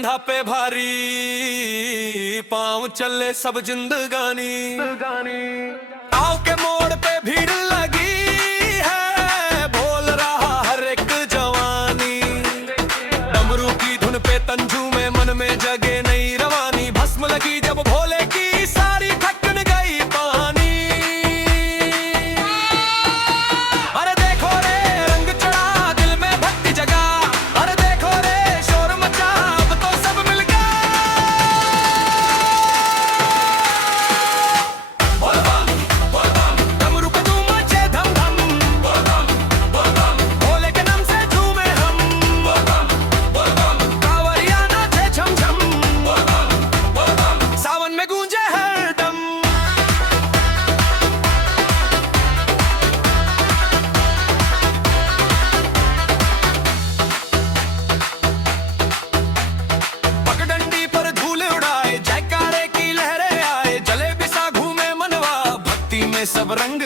कंधा पे भारी, पाँव चले सब जिंदगानी। गाँव के मोड़ पे भीड़ लगी है, बोल रहा हर एक जवानी। डमरू की धुन पे तंजू में मन में जगे नई रवानी। भस्म लगी जब भोले की, सारी थकन गई पानी। अरे देखो रे रंग चढ़ा, दिल में भक्ति जगा। अरे देखो रे शोर मचा, अब तो सब मिल गया। बोल बम डमरू पे धूम मचे धम धम। भोले के नाम से झूमे हम। कांवरिया नाचे छम छम। सावन में गूंजे हर दम। पगडंडी पर धूल उड़ाए, जयकारे की लहरें आए। जलेबी सा घूमे मनवा, भक्ति में सब रंग